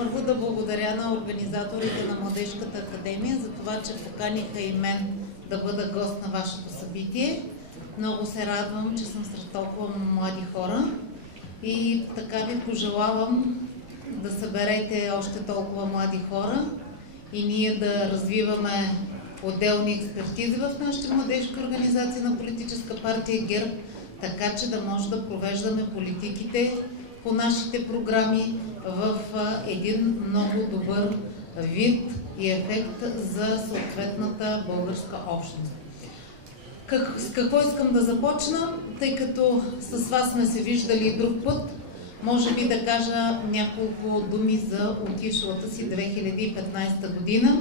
първо да благодаря на организаторите на Младежката академия за това, че поканиха и мен да бъда гост на вашето събитие. Много се радвам, че съм сред толкова млади хора и така ви пожелавам да съберете още толкова млади хора и ние да развиваме отделни експертизи в нашите младежки организации на политическа партия ГЕРБ, така че да може да провеждаме политиките по нашите програми в един много добър вид и ефект за съответната българска общност. С какво искам да започна, тъй като с вас сме се виждали и друг път, може би да кажа няколко думи за отишлата си 2015 година.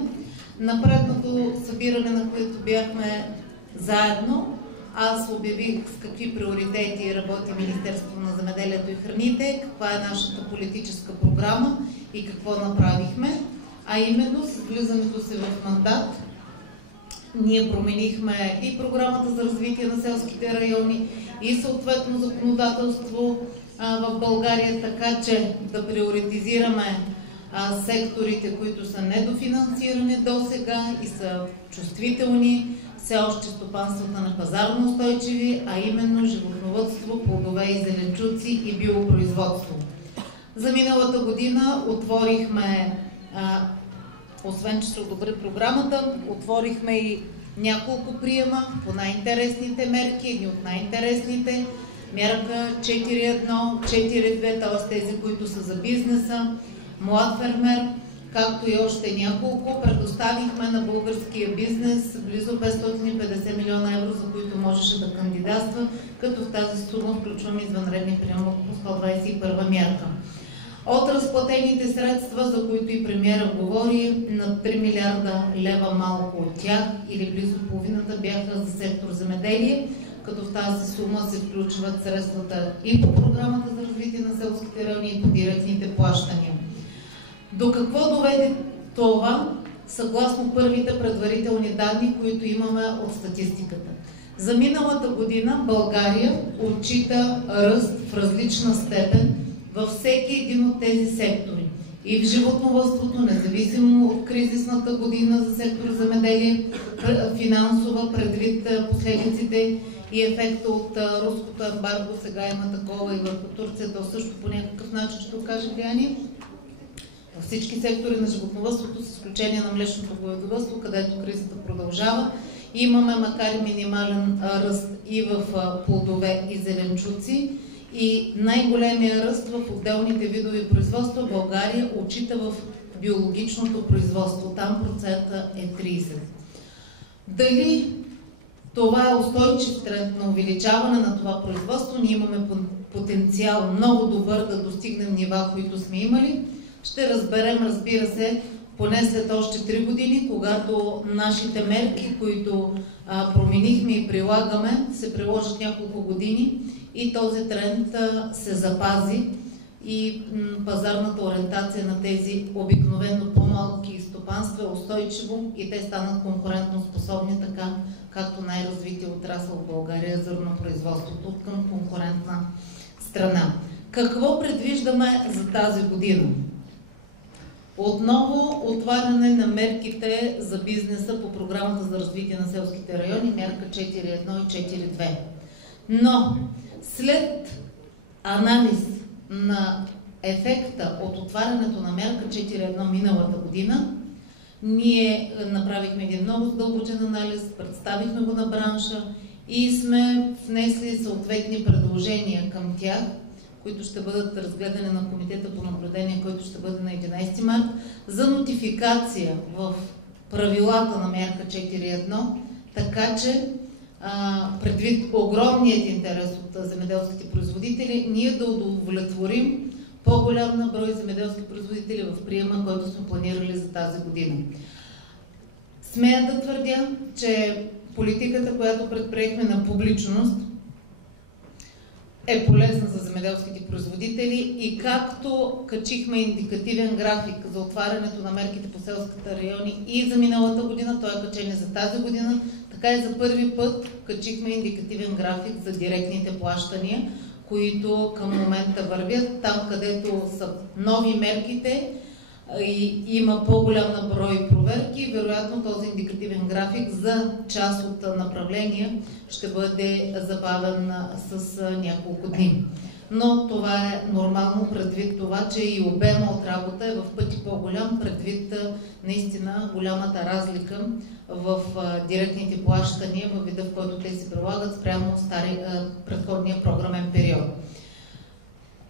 На предното събиране, на което бяхме заедно, аз обявих с какви приоритети работи Министерството на земеделието и храните, каква е нашата политическа програма и какво направихме. А именно с влизането си в мандат ние променихме и програмата за развитие на селските райони и съответно законодателство в България, така че да приоритизираме секторите, които са недофинансирани до сега и са чувствителни, все още стопанствата на пазарно устойчиви, а именно животновъдство, плодове и зеленчуци и биопроизводство. За миналата година отворихме, освен че се одобри програмата, отворихме и няколко приема по най-интересните мерки, едни от най-интересните. Мярка 4.1, 4.2, т.е. тези, които са за бизнеса, млад фермер, както и още няколко. Предоставихме на българския бизнес близо 550 милиона евро, за които можеше да кандидатства, като в тази сума включваме извънредни приема по 121 мярка. От разплатените средства, за които и премиера говори, на 3 милиарда лева малко от тях, или близо половината, бяха за сектор земеделие, като в тази сума се включват средствата и по програмата за развитие на селските райони и по директните плащания. До какво доведе това, съгласно първите предварителни данни, които имаме от статистиката? За миналата година България отчита ръст в различна степен във всеки един от тези сектори. И в животновъдството, независимо от кризисната година за сектор земеделие, финансова, предвид последиците и ефекта от руското ембарго, сега има такова и върху Турция, то също по някакъв начин ще окаже влияние. Във всички сектори на животновъдството, с изключение на млечното говедовъдство, където кризата продължава, имаме макар и минимален ръст и в плодове и зеленчуци. И най-големия ръст в отделните видови производства България отчита в биологичното производство. Там процента е 30. Дали това е устойчив тренд на увеличаване на това производство, ние имаме потенциал много добър да достигнем нива, които сме имали. Ще разберем, разбира се, поне след още 3 години, когато нашите мерки, които променихме и прилагаме, се приложат няколко години и този тренд се запази и пазарната ориентация на тези обикновено по-малки стопанства е устойчиво и те станат конкурентно способни, така както най-развития отрасъл в България, зърнопроизводството, към конкурентна страна. Какво предвиждаме за тази година? Отново отваряне на мерките за бизнеса по програмата за развитие на селските райони, мярка 4.1 и 4.2. Но след анализ на ефекта от отварянето на мярка 4.1 миналата година, ние направихме един много задълбочен анализ, представихме го на бранша и сме внесли съответни предложения към тях, които ще бъдат разгледани на комитета по наблюдение, който ще бъде на 11 март, за нотификация в правилата на мярка 4.1, така че предвид огромният интерес от земеделските производители, ние да удовлетворим по-голям брой земеделски производители в приема, който сме планирали за тази година. Смея да твърдя, че политиката, която предприехме на публичност, е полезна за земеделските производители и както качихме индикативен график за отварянето на мерките по селските райони и за миналата година, той е качен за тази година, така и за първи път качихме индикативен график за директните плащания, които към момента вървят. Там, където са нови мерките, и има по-голям наброй проверки, вероятно този индикативен график за част от направления ще бъде забавен с няколко дни. Но това е нормално предвид това, че и обема от работа е в пъти по-голям, предвид наистина голямата разлика в директните плащания, във вида, в който те се прилагат спрямо предходния програмен период.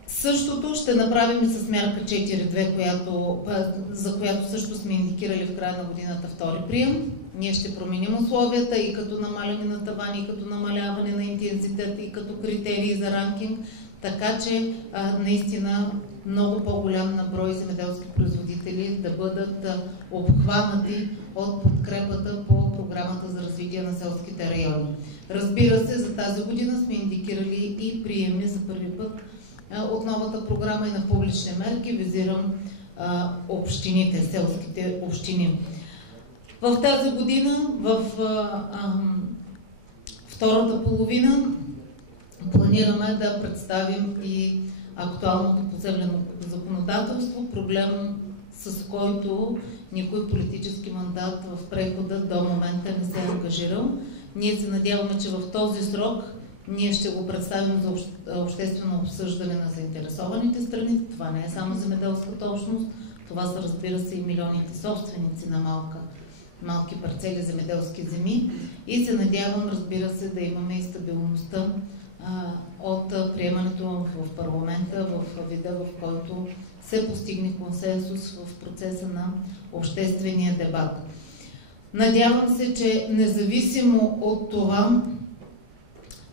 Същото ще направим и с мярка 4.2, за която също сме индикирали в края на годината втори прием. Ние ще променим условията и като намаляне на тавани, и като намаляване на интензитет, и като критерии за ранкинг, така че наистина много по-голям наброй земеделски производители да бъдат обхванати от подкрепата по програмата за развитие на селските райони. Разбира се, за тази година сме индикирали и приеми за първи път от новата програма и на публични мерки, визирам общините, селските общини. В тази година, в втората половина, планираме да представим и актуалното поземлено законодателство, проблем с който никой политически мандат в прехода до момента не се е ангажирал. Ние се надяваме, че в този срок ние ще го представим за обществено обсъждане на заинтересованите страни. Това не е само земеделската общност, това са, разбира се, и милионите собственици на малки парцели земеделски земи. И се надявам, разбира се, да имаме и стабилността от приемането в парламента, в вида, в който се постигне консенсус в процеса на обществения дебат. Надявам се, че независимо от това,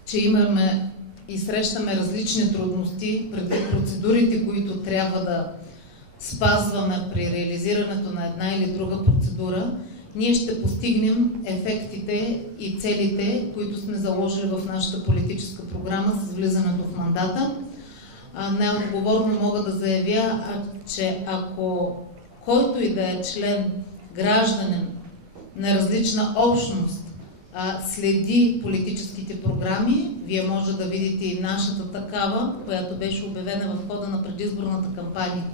че имаме и срещаме различни трудности предвид процедурите, които трябва да спазваме при реализирането на една или друга процедура, ние ще постигнем ефектите и целите, които сме заложили в нашата политическа програма с влизането в мандата. Най-отговорно мога да заявя, че ако който и да е член, гражданин на различна общност следи политическите програми, вие може да видите и нашата такава, която беше обявена в хода на предизборната кампания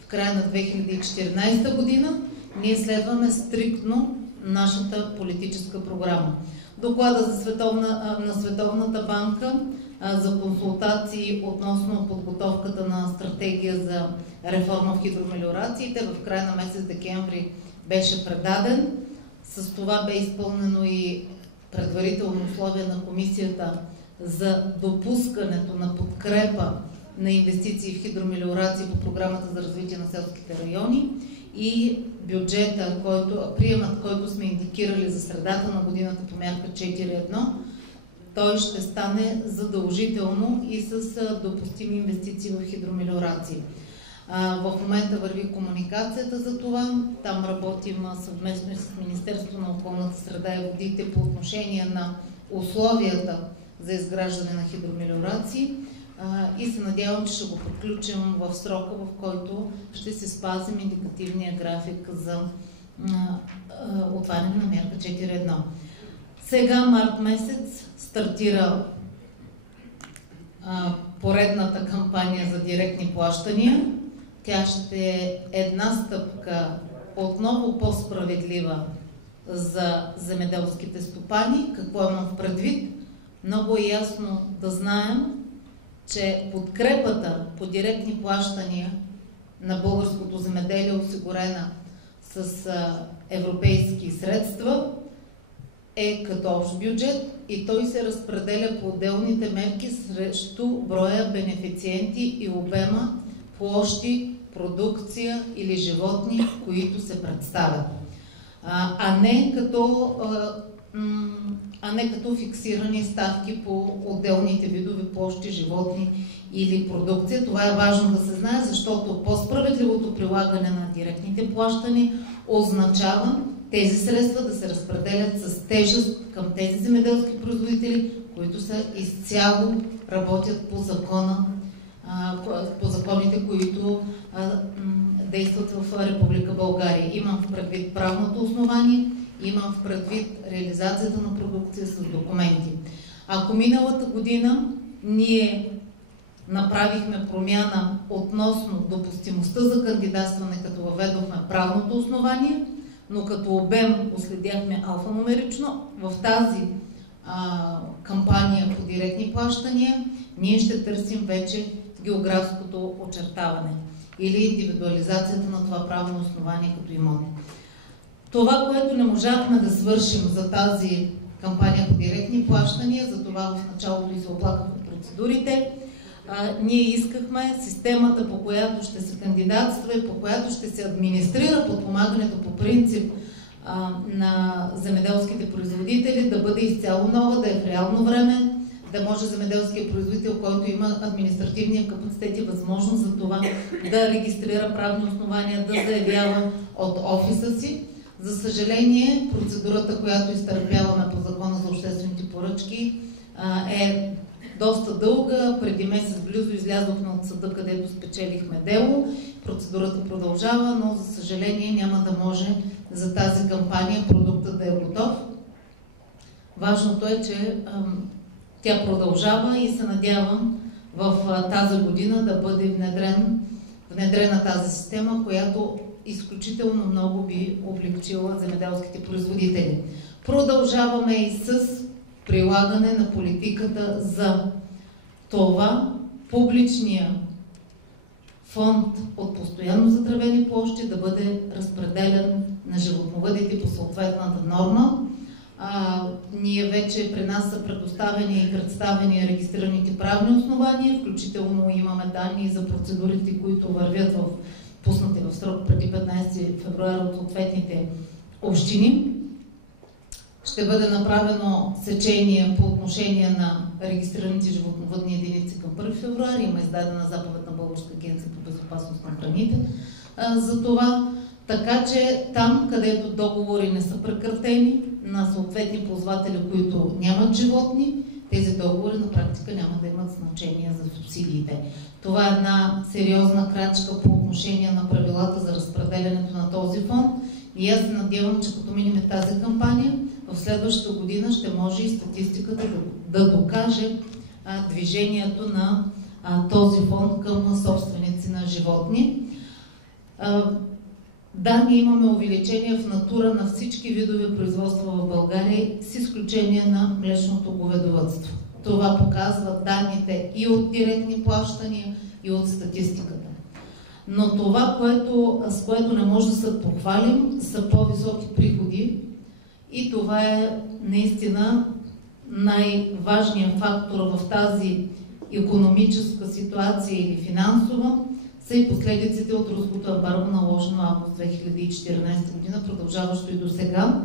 в края на 2014 година, ние следваме стриктно нашата политическа програма. Доклада на Световната банка за консултации относно подготовката на стратегия за реформа в хидромелиорациите в края на месец декември беше предаден. С това бе изпълнено и предварително условие на комисията за допускането на подкрепа на инвестиции в хидромелиорации по програмата за развитие на селските райони и бюджета, приемът, който сме индикирали за средата на годината по мярка 4.1, той ще стане задължително и с допустими инвестиции в хидромелиорации. В момента върви комуникацията за това. Там работим съвместно и с Министерството на околната среда и водите по отношение на условията за изграждане на хидромелиорации и се надявам, че ще го подключим в срока, в който ще се спазим индикативния график за отваряне на мярка 4.1. Сега, март месец, стартира поредната кампания за директни плащания. Тя ще е една стъпка отново по-справедлива за земеделските стопани. Какво имам в предвид? Много е ясно да знаем, че подкрепата по директни плащания на българското земеделие е осигурена с европейски средства, е като общ бюджет и той се разпределя по отделните мерки срещу броя бенефициенти и обема площи, продукция или животни, които се представят, а не като фиксирани ставки по отделните видове площи, животни или продукция. Това е важно да се знае, защото по-справедливото прилагане на директните плащания означава тези средства да се разпределят с тежест към тези земеделски производители, които са изцяло работят по закона, по законите, които действат в Република България. Имам в предвид правното основание, имам в предвид реализацията на продукция с документи. Ако миналата година ние направихме промяна относно допустимостта за кандидатстване, като въведохме правното основание, но като обем следяхме алфанумерично. В тази кампания по директни плащания ние ще търсим вече географското очертаване или индивидуализацията на това правно основание като имоти. Това, което не можахме да свършим за тази кампания по директни плащания, за това в началото и се оплакахме процедурите, ние искахме системата, по която ще се кандидатства и по която ще се администрира подпомагането по принцип на земеделските производители, да бъде изцяло нова, да е в реално време, да може земеделския производител, който има административния капацитет и възможност за това да регистрира правни основания, да заявява от офиса си. За съжаление, процедурата, която изтърпяваме по Закона за обществените поръчки, е доста дълга. Преди месец близо излязохме от съда, където спечелихме дело. Процедурата продължава, но за съжаление няма да може за тази кампания продуктът да е готов. Важното е, че тя продължава и се надявам в тази година да бъде внедрена тази система, която изключително много би облегчила земеделските производители. Продължаваме и с прилагане на политиката за това публичния фонд от постоянно затревени площи да бъде разпределен на животновъдите по съответната норма. Ние вече при нас са предоставени и представени регистрираните правни основания, включително имаме данни за процедурите, които вървят пуснати в срок преди 15 февруари от съответните общини. Ще бъде направено сечение по отношение на регистрираните животновъдни единици към 1 февруари. Има издадена заповед на Българска агенция по безопасност на храните за това. Така че там, където договори не са прекратени на съответни ползватели, които нямат животни, тези договори на практика няма да имат значение за субсидиите. Това е една сериозна крачка по отношение на правилата за разпределянето на този фонд и аз се надявам, че като минем тази кампания, в следващата година ще може и статистиката да докаже движението на този фонд към собственици на животни. Да, ние имаме увеличение в натура на всички видове производства в България, с изключение на млечното говедовъдство. Това показват данните и от директни плащания, и от статистиката. Но това, с което не може да се похвалим, са по-високи приходи и това е наистина най-важният фактор в тази икономическа ситуация или финансова, са и последиците от руското ембарго, наложено август 2014 година, продължаващо и до сега.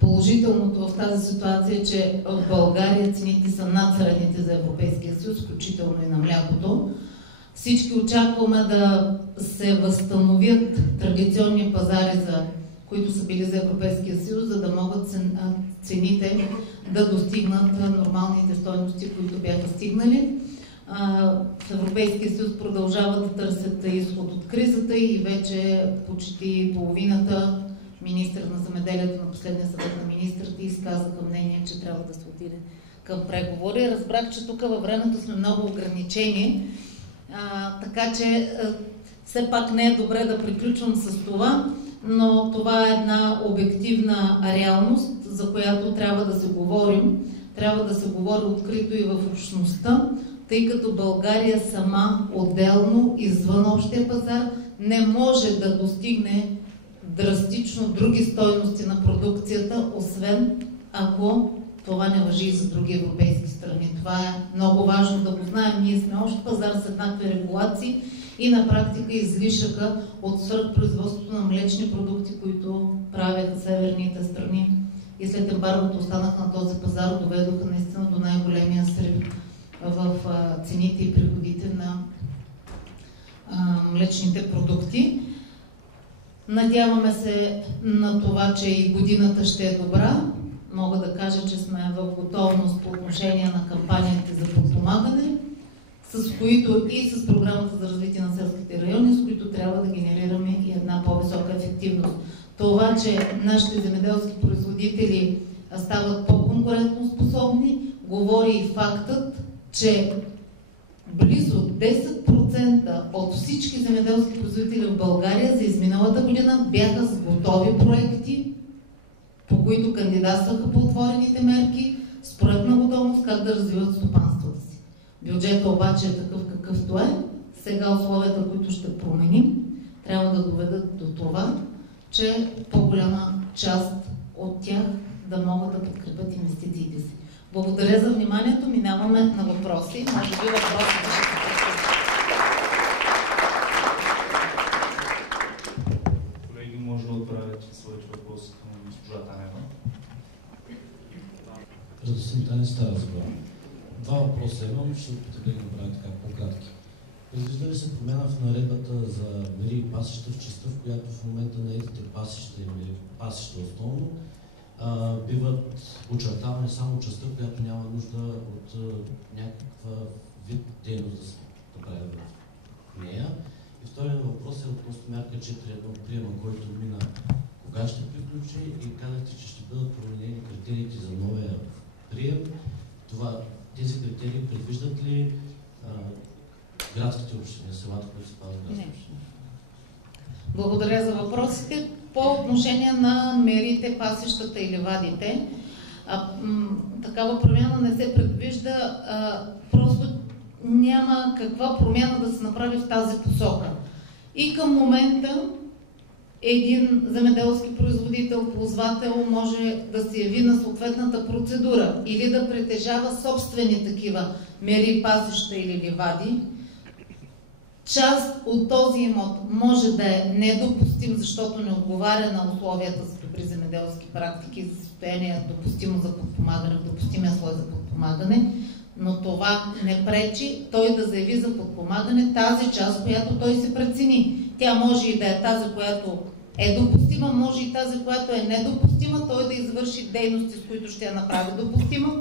Положителното в тази ситуация е, че в България цените са над средните за Европейския съюз, включително и на млякото. Всички очакваме да се възстановят традиционни пазари, които са били за Европейския съюз, за да могат цените да достигнат нормалните стойности, които бяха стигнали. В Европейския съюз продължават да търсят изход от кризата и вече почти половината министър на земеделието на последния съвет на министрите изказаха мнение, че трябва да се отиде към преговори. Разбрах, че тук във времето сме много ограничени, така че все пак не е добре да приключвам с това, но това е една обективна реалност, за която трябва да се говорим. Трябва да се говори открито и в общността, тъй като България сама, отделно, извън общия пазар, не може да достигне драстично други стойности на продукцията, освен ако това не важи и за други европейски страни. Това е много важно да го знаем. Ние сме общ пазар с еднакви регулации и на практика излишъка от свръхпроизводството на млечни продукти, които правяха северните страни и след ембаргото останах на този пазар, доведоха наистина до най-големия срив в цените и приходите на млечните продукти. Надяваме се на това, че и годината ще е добра. Мога да кажа, че сме в готовност по отношение на кампанията за подпомагане, с които и с програмата за развитие на селските райони, с които трябва да генерираме и една по-висока ефективност. Това, че нашите земеделски производители стават по-конкурентно способни, говори и фактът, че близо 10% от всички земеделски производители в България за изминалата година бяха с готови проекти, по които кандидатстваха по отворените мерки, с проектна готовност как да развиват стопанствата си. Бюджетът обаче е такъв какъвто е. Сега условията, които ще променим, трябва да доведат до това, че по-голяма част от тях да могат да подкрепят инвестициите си. Благодаря за вниманието. Минаваме на въпроси. Може би въпросите ще се представят. Колеги, може да отправите своите въпроси към госпожа Танева. Радостин Танев, Стара Загора. Два въпроса имам, ще опитам да ги направя така по-кратки. Предвижда ли се промяна в наредбата за мери и пасища в частта, в която в момента наедите пасища и мери пасища основно биват очертавани само частта, която няма нужда от някаква вид дейност да се направи в нея? И вторият въпрос е относно мярка 4.1 приема, който мина. Кога ще приключи и казахте, че ще бъдат променени критериите за новия прием? Тези критерии предвиждат ли градските общини, селата, които се пазят градски общини? Благодаря за въпросите. По отношение на мерите, пасищата и ливадите, такава промяна не се предвижда, просто няма каква промяна да се направи в тази посока. И към момента един земеделски производител, ползвател може да се яви на съответната процедура или да притежава собствени такива мери, пасища или ливади. Част от този имот може да е недопустим, защото не отговаря на условията за добри земеделски практики, за състояние допустимо за подпомагане, допустимия слой за подпомагане, но това не пречи той да заяви за подпомагане тази част, която той се прецени. Тя може и да е тази, която е допустима, може и тази, която е недопустима, той да извърши дейности, с които ще я направи допустима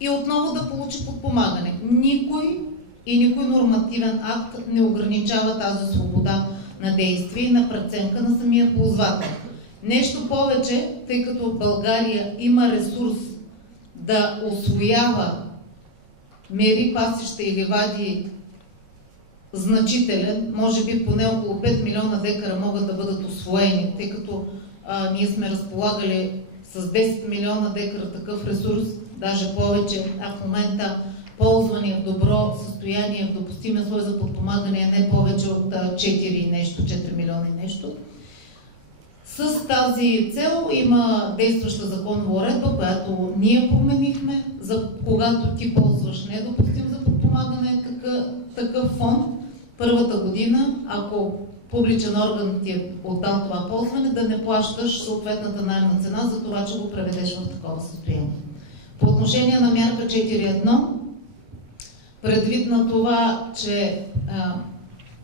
и отново да получи подпомагане. Никой нормативен акт не ограничава тази свобода на действие и на преценка на самия ползвател. Нещо повече, тъй като България има ресурс да усвоява мери, пасища и ливади значителен, може би поне около 5 милиона декара могат да бъдат усвоени, тъй като ние сме разполагали с 10 милиона декара такъв ресурс, даже повече, а в момента ползване в добро състояние, в допустимия слой за подпомагане е не повече от 4 милиона и нещо. С тази цел има действаща законова уредба, която ние променихме, за когато ти ползваш недопустим за подпомагане такъв фонд, първата година, ако публичен орган ти е отдал това ползване, да не плащаш съответната наемна цена за това, че го преведеш в такова състояние. По отношение на мярка 4.1, предвид на това, че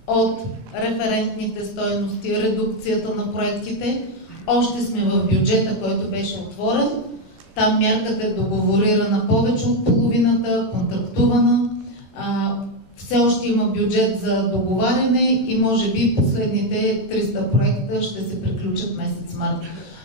от референтните стойности, редукцията на проектите, още сме в бюджета, който беше отворен. Там мярката е договорирана повече от половината, контрактувана. Все още има бюджет за договаряне и може би последните 300 проекта ще се приключат месец март.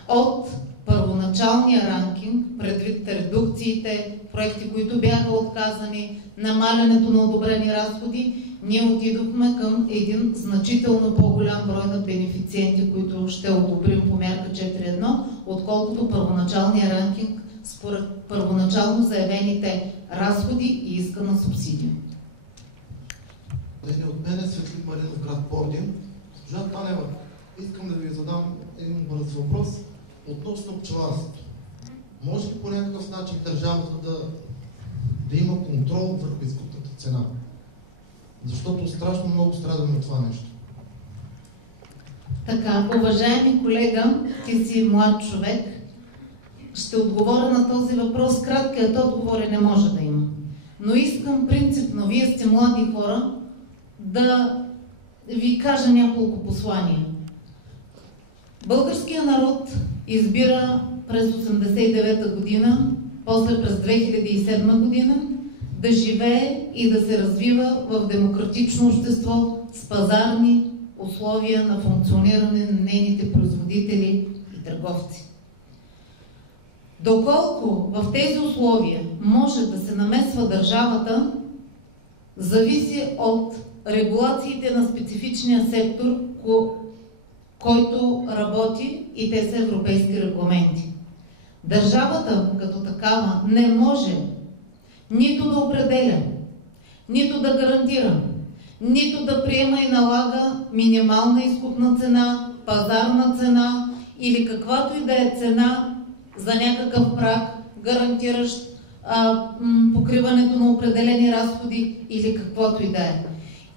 От първоначалния ранкинг, предвид редукциите, проекти, които бяха отказани, намалянето на одобрени разходи, ние отидохме към един значително по-голям брой на бенефициенти, които ще одобрим по мярка 4.1, отколкото първоначалния ранкинг според първоначално заявените разходи и искана субсидия. От мен е Светлин Маринов, град Пордин. Госпожа Танева, искам да ви задам един бърз въпрос относно пчеларството. Може ли по някакъв начин държавата да има контрол върху изкупната цена? Защото страшно много страдаме от това нещо. Така, уважаеми колега, ти си млад човек, ще отговоря на този въпрос. Краткият отговор не може да има. Но искам принципно, вие сте млади хора, да ви кажа няколко послания. Българският народ избира през 1989 година, после през 2007 година, да живее и да се развива в демократично общество с пазарни условия на функциониране на нейните производители и търговци. Доколко в тези условия може да се намесва държавата, зависи от регулациите на специфичния сектор, който работи, и те са европейски регламенти. Държавата като такава не може нито да определя, нито да гарантира, нито да приема и налага минимална изкупна цена, пазарна цена или каквато и да е цена за някакъв праг, гарантиращ покриването на определени разходи или каквото и да е.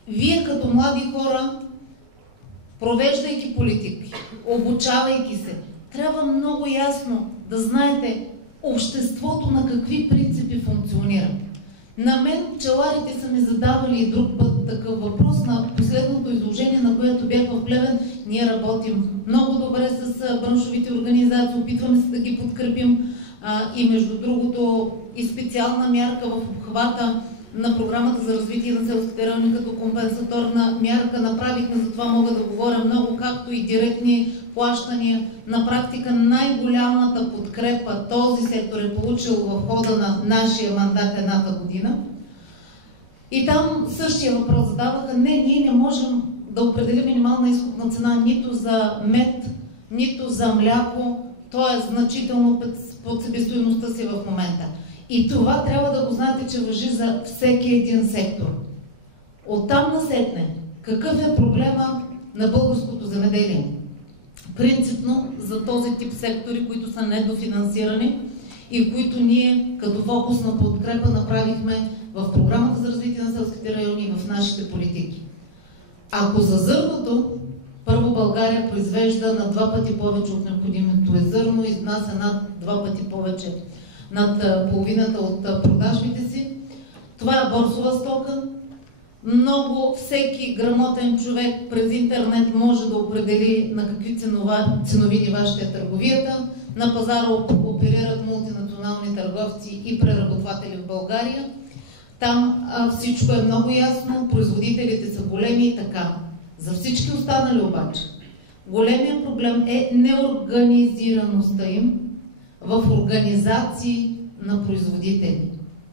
Вие като млади хора, провеждайки политики, обучавайки се, трябва много ясно да знаете обществото на какви принципи функционира. На мен пчеларите са ми задавали и друг път такъв въпрос. На последното изложение, на което бях в Плевен, ние работим много добре с браншовите организации, опитваме се да ги подкрепим и между другото и специална мярка в обхвата на програмата за развитие на селските райони като компенсаторна мярка направихме, за това мога да говоря много, както и директни плащания. На практика най-голямата подкрепа този сектор е получил в хода на нашия мандат едната година. И там същия въпрос задаваха: не, ние не можем да определим минимална изкупна цена нито за мед, нито за мляко, то е значително под себестойността си в момента. И това трябва да го знаете, че важи за всеки един сектор. Оттам насетне, какъв е проблема на българското земеделие? Принципно за този тип сектори, които са недофинансирани и които ние като фокусна подкрепа направихме в програмата за развитие на селските райони и в нашите политики. Ако за зърното, първо България произвежда на 2 пъти повече от необходимото е зърно, изнася над 2 пъти повече, над половината от продажбите си. Това е борсова стока. Всеки грамотен човек през интернет може да определи на какви ценови нива ще е търговията. На пазара оперират мултинационални търговци и преработватели в България. Там всичко е много ясно, производителите са големи и така. За всички останали обаче, големият проблем е неорганизираността им в организации на производители.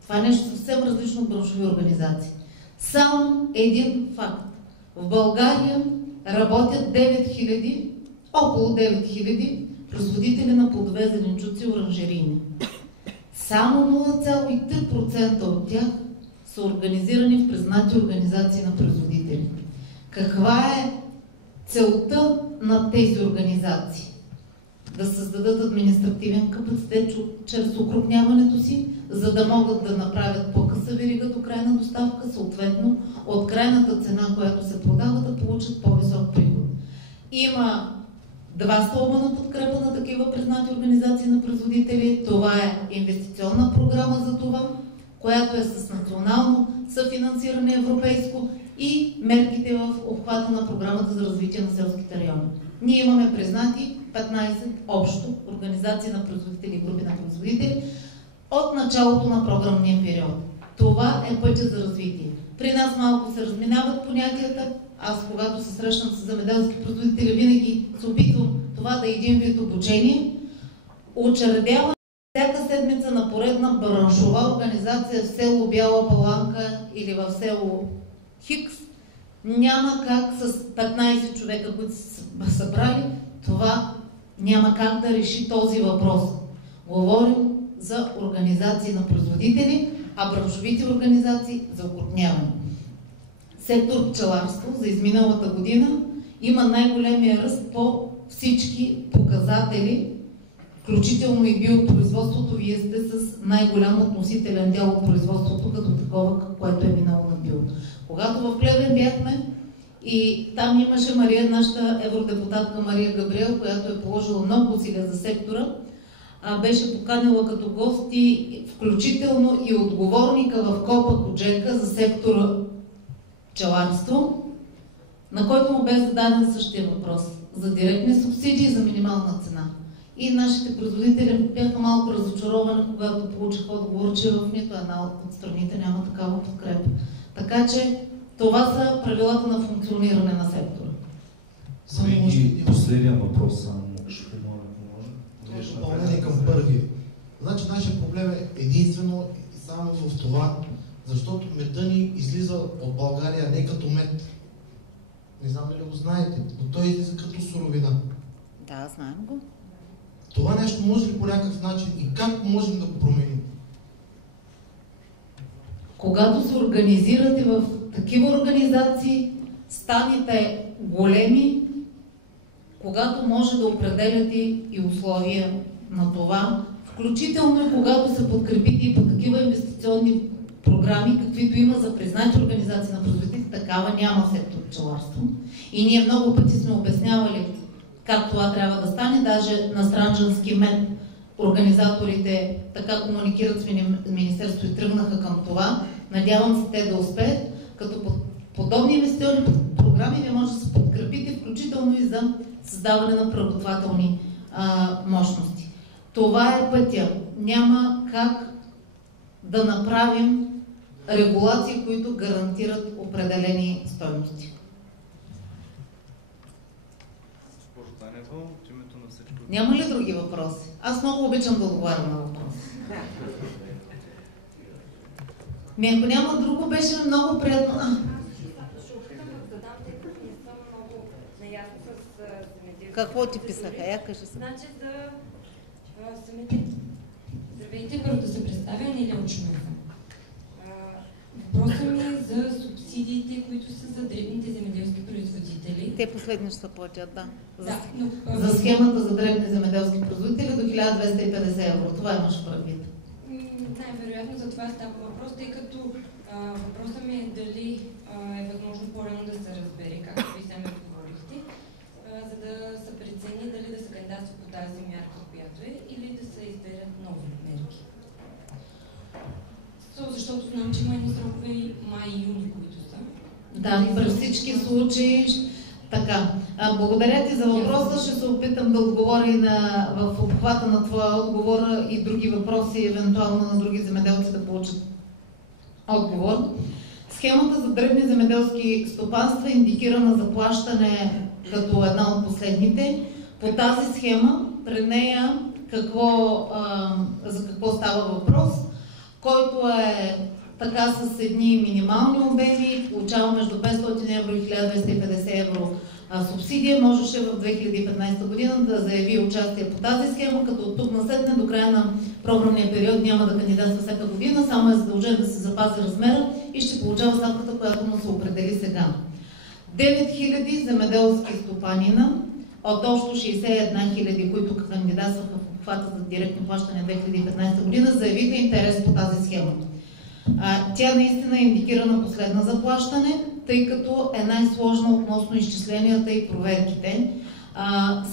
Това е нещо съвсем различно от браншови организации. Само един факт. В България работят 9000, около 9000 производители на плодове, зеленчуци и оранжерийни. Само 0,3% от тях са организирани в признати организации на производители. Каква е целта на тези организации? Да създадат административен капацитет чрез укрупняването си, за да могат да направят по-къса верига до крайна доставка, съответно от крайната цена, която се продава, да получат по-висок приход. Има 2 стълба на подкрепа на такива признати организации на производители. Това е инвестиционна програма за това, която е с национално съфинансиране европейско, и мерките в обхвата на програмата за развитие на селските райони. Ние имаме признати 15 общо организации на производители и групи на производители от началото на програмния период. Това е пътя за развитие. При нас малко се разминават понятията. Аз, когато се срещам с земеделски производители, винаги се опитвам това да е един вид обучение. Учредяваме всяка седмица на поредна браншова организация в село Бяла Паланка или в село Хикс. Няма как с 15 човека, които са събрали, това няма как да реши този въпрос. Говорим за организации на производители, а браншовите организации за окрупняване. Сектор пчеларство за изминалата година има най-големия ръст по всички показатели, включително и биопроизводството. Вие сте с най-голям относителен дял от производството като такова, което е минало на био. Когато в Плевен бяхме и там имаше нашата евродепутатка Мария Габриел, която е положила много усилия за сектора, беше поканила като гости, включително и отговорника в Копа Коджека за сектора пчеларство, на който му бе зададен същия въпрос за директни субсидии за минимална цена. И нашите производители бяха малко разочаровани, когато получиха отговор, че в нито една от страните няма такава подкрепа. Така че това са правилата на функциониране на сектора. И последния въпрос само ще помоля, ако може. Допълнение към първи. Значи нашия проблем е единствено и само в това, защото меда ни излиза от България не като мед. Не знам дали го знаете, но той излиза като суровина. Да, знаем го. Това нещо може ли по някакъв начин и как можем да го променим? Когато се организирате в такива организации, станете големи, когато може да определяте и условия на това, включително и когато се подкрепите и по такива инвестиционни програми, каквито има за признати организации на производителите, такава няма в сектор пчеларство. И ние много пъти сме обяснявали как това трябва да стане, даже на Странджански мед организаторите така комуникират с Министерството и тръгнаха към това. Надявам се те да успеят, като подобни инвестиционни програми ви може да се подкрепите, включително и за създаване на преработвателни мощности. Това е пътя. Няма как да направим регулации, които гарантират определени стойности. Няма ли други въпроси? Аз много обичам да отговарям на въпроси. Ако няма друго, беше много приятно. Какво ти писаха? Я кажи се. Значи за самите... Здравейте, първо да се представя, Неля Учмева. Въпросът ми е за субсидиите, които са за дребните земеделски производители. Те последно ще се платят, да. За схемата за дребни земеделски производители до 1250 евро. Това имаш предвид. Най-вероятно за това става въпрос, тъй като въпросът ми е дали е възможно по-рано да се разбере, както ви сами отговорихте, за да се прецени дали да се кандидатства по тази мярка, която е, или да се изберат нови мерки. Защото знам, че има едни срокове и май и юни, които са. Да, при всички случаи. Така. Благодаря ти за въпроса. Ще се опитам да отговоря и в обхвата на твоя отговор и други въпроси, евентуално на други земеделци да получат отговор. Схемата за дребни земеделски стопанства е индикирана за плащане като една от последните. По тази схема, при нея за какво става въпрос, който е така с едни минимални обеми, получава между 500 евро и 1250 евро субсидия, можеше в 2015 година да заяви участие по тази схема, като от тук насетне до края на програмния период няма да кандидатства всяка година, само е задължен да се запази размера и ще получава ставката, която му се определи сега. 9000 земеделски стопанина от общо 61 000, които кандидатстваха в обхвата за директни плащания 2015 година, заявиха интерес по тази схема. Тя наистина е индикирана последна за плащане, тъй като е най-сложна относно изчисленията и проверките.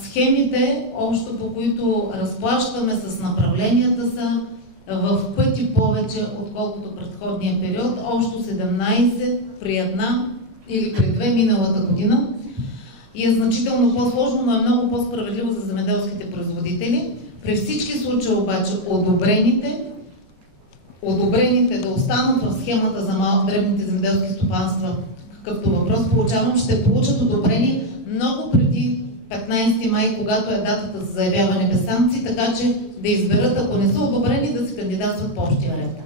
Схемите, общо по които разплащаме с направленията, са в пъти повече, отколкото предходния период. Общо 17 при една или при две миналата година. И е значително по-сложно, но е много по-справедливо за земеделските производители. При всички случаи обаче одобрените да останат в схемата за дребните земеделски стопанства, какъвто въпрос получавам, ще получат одобрение много преди 15 май, когато е датата за заявяване без санкции, така че да изберат, ако не са одобрени, да се кандидатстват по общия ред.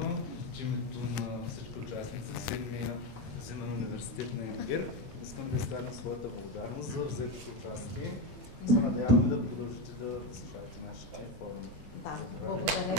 От името на всички участници в 7-я зимен университет на ИНГИР искам да изкажа своята благодарност за взетото участие и се надяваме да продължите да слушате нашите форуми. Да, благодаря.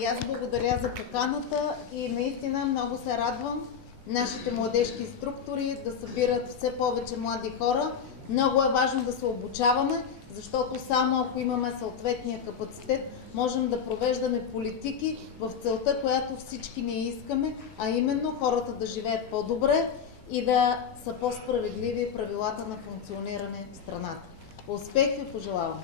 И аз благодаря за поканата и наистина много се радвам нашите младежки структури да събират все повече млади хора. Много е важно да се обучаваме, защото само ако имаме съответния капацитет, можем да провеждаме политики в целта, която всички ние искаме, а именно хората да живеят по-добре и да са по-справедливи правилата на функциониране в страната. Успех ви пожелавам!